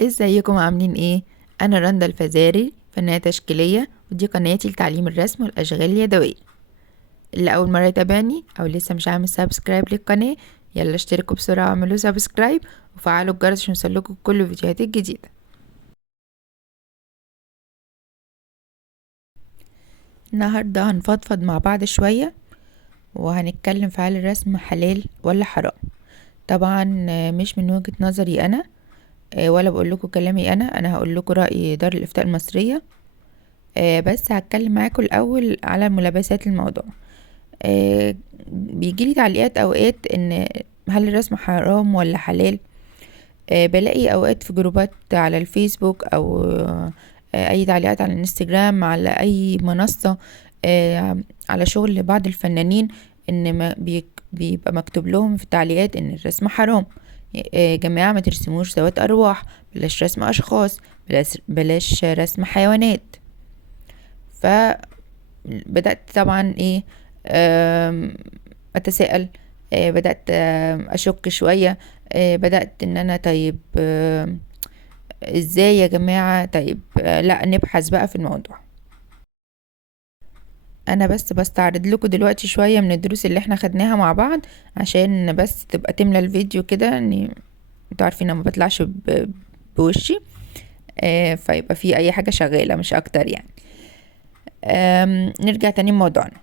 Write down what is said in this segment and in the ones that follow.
ازيكم عاملين ايه؟ انا رندا الفزاري، فنانة تشكيلية، ودي قناتي لتعليم الرسم والاشغال اليدوية. اللي اول مرة يتابعني او لسه مش عامل سبسكرايب للقناة، يلا اشتركوا بسرعة واعملوا سبسكرايب وفعلوا الجرس عشان يوصلكوا كل الفيديوهات الجديدة. النهاردة هنفضفض مع بعض شوية، وهنتكلم في هل الرسم حلال ولا حرام. طبعا مش من وجهة نظري انا، ولا بقول لكم كلامي انا هقول لكم رأي دار الافتاء المصرية. بس هتكلم معاكم الاول على ملابسات الموضوع. بيجيلي تعليقات اوقات ان هل الرسم حرام ولا حلال. بلاقي اوقات في جروبات على الفيسبوك او اي تعليقات على الانستجرام، على اي منصة، على شغل بعض الفنانين، ان بيبقى مكتوب لهم في التعليقات ان الرسم حرام. جماعة ما ترسموش ذوات ارواح، بلاش رسم اشخاص، بلاش رسم حيوانات. فبدأت طبعا ايه، اتساءل، بدأت اشك شوية. بدأت ان انا طيب، ازاي يا جماعة؟ طيب لا نبحث بقى في الموضوع. انا بس بستعرض لكم دلوقتي شوية من الدروس اللي احنا خدناها مع بعض، عشان بس تبقى تملى الفيديو كده، اني انتوا عارفين انا ما بطلعش بوشي. فيبقى في اي حاجة شغالة مش اكتر يعني. نرجع تاني لموضوعنا.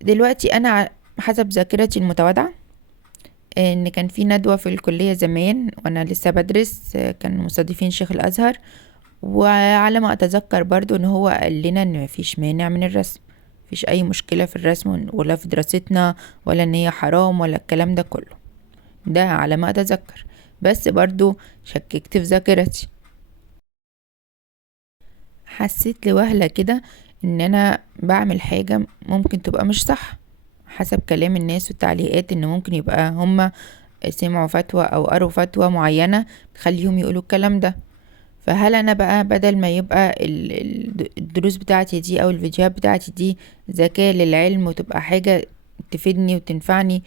دلوقتي انا حسب ذاكرتي المتواضعة، ان كان في ندوة في الكلية زمان وانا لسه بدرس، كان مستضيفين شيخ الازهر، وعلى ما اتذكر برضو ان هو قال لنا ان مفيش مانع من الرسم، مفيش اي مشكلة في الرسم ولا في دراستنا، ولا ان هي حرام ولا الكلام ده كله. ده على ما اتذكر، بس برضو شككت في ذاكرتي. حسيت لوهلة كده ان انا بعمل حاجة ممكن تبقى مش صح، حسب كلام الناس والتعليقات، ان ممكن يبقى هما سمعوا فتوى او قروا فتوى معينة تخليهم يقولوا الكلام ده. فهل انا بقى بدل ما يبقى الدروس بتاعتي دي او الفيديوهات بتاعتي دي زكاة للعلم وتبقى حاجة تفيدني وتنفعني،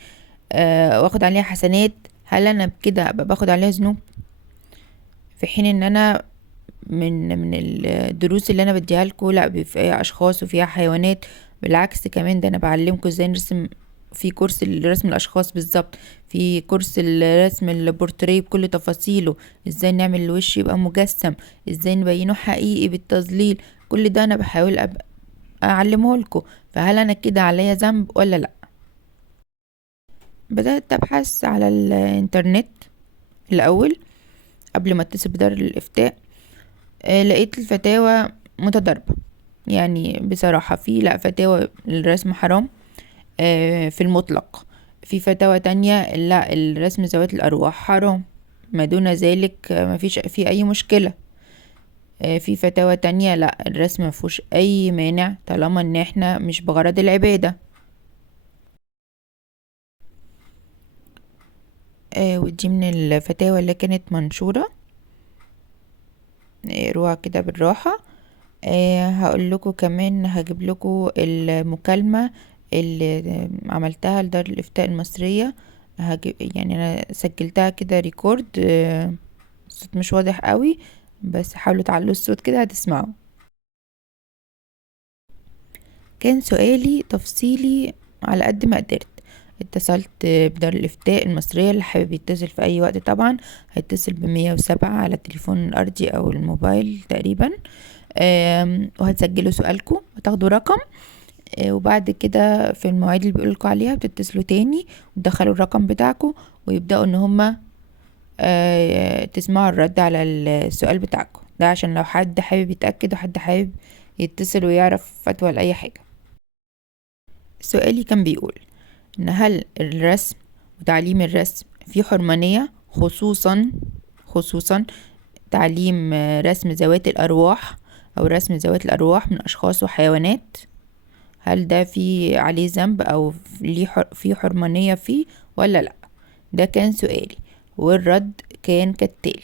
واخد عليها حسنات، هل انا بكده ابقى باخد عليها ذنوب؟ في حين ان انا من الدروس اللي انا بديها لكم لا فيها اشخاص وفيها حيوانات. بالعكس كمان، ده انا بعلمكم ازاي نرسم. في كورس لرسم الاشخاص بالظبط، في كورس الرسم البورتريه بكل تفاصيله، ازاي نعمل الوش يبقى مجسم، ازاي نبينه حقيقي بالتظليل. كل ده انا بحاول ابقى اعلمه لكم. فهل انا كده عليا ذنب ولا لا؟ بدأت ابحث على الانترنت الاول قبل ما اتصل بدار الافتاء. لقيت الفتاوى متضاربة. يعني بصراحة في لا فتاوى الرسم حرام في المطلق، في فتاوى تانية لا الرسم ذوات الأرواح حرام، ما دون ذلك ما فيش في أي مشكلة. في فتاوى تانية لا الرسم ما فيهوش أي مانع طالما ان احنا مش بغرض العبادة. ودي من الفتاوى اللي كانت منشورة. اقروها كده بالراحة. هقول لكم كمان، هجيب لكم المكالمة اللي عملتها لدار الإفتاء المصرية. هجيب يعني أنا سجلتها كده ريكورد. الصوت مش واضح قوي، بس حاولوا تعلوا الصوت كده هتسمعوا. كان سؤالي تفصيلي على قد ما قدرت. اتصلت بدار الإفتاء المصرية، اللي حابب يتصل في أي وقت طبعا هيتصل ب107 على التليفون الأرضي أو الموبايل تقريبا. وهتسجلوا سؤالكم وتاخدوا رقم. وبعد كده في المواعيد اللي بيقولكوا عليها بتتصلوا تاني وتدخلوا الرقم بتاعكم، ويبدأوا ان هما تسمعوا الرد على السؤال بتاعكم ده، عشان لو حد حابب يتأكد وحد حابب يتصل ويعرف فتوى لأي حاجة. سؤالي كان بيقول ان هل الرسم وتعليم الرسم فيه حرمانية، خصوصا تعليم رسم ذوات الأرواح أو رسم ذوات الأرواح من أشخاص وحيوانات. هل ده في عليه ذنب او ليه في حرمانية فيه ولا لا؟ ده كان سؤالي، والرد كان كالتالي.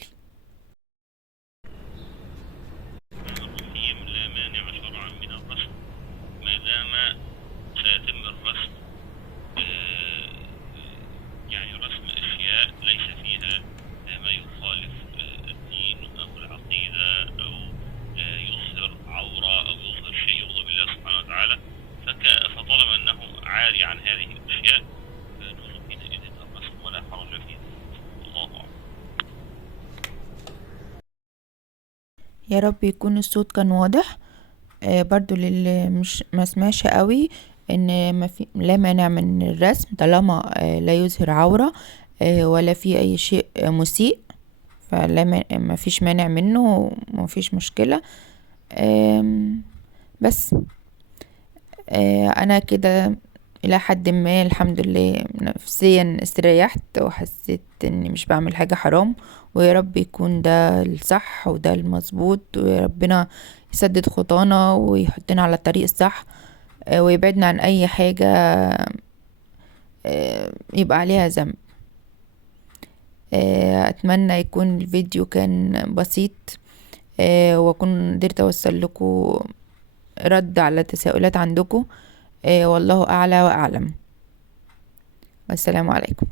الرحيم لا مانع شرعا من الرسم ما دام سيتم الرسم، آه، يعني رسم أشياء ليس فيها ما يخالف الدين يا رب يكون الصوت كان واضح. برضو للي مش ما سمعش قوي، ان ما في لا مانع من الرسم طالما لا يظهر عورة ولا في اي شيء مسيء، فلا ما فيش مانع منه، ما فيش مشكلة. بس انا كده الى حد ما الحمد لله نفسيا استريحت، وحسيت اني مش بعمل حاجة حرام. ويا رب يكون ده الصح وده المظبوط، ويا ربنا يسدد خطانا ويحطنا على الطريق الصح، ويبعدنا عن اي حاجة يبقى عليها ذنب. اتمنى يكون الفيديو كان بسيط، واكون قدرت اوصل لكم رد على تساؤلات عندكم. والله اعلى واعلم. والسلام عليكم.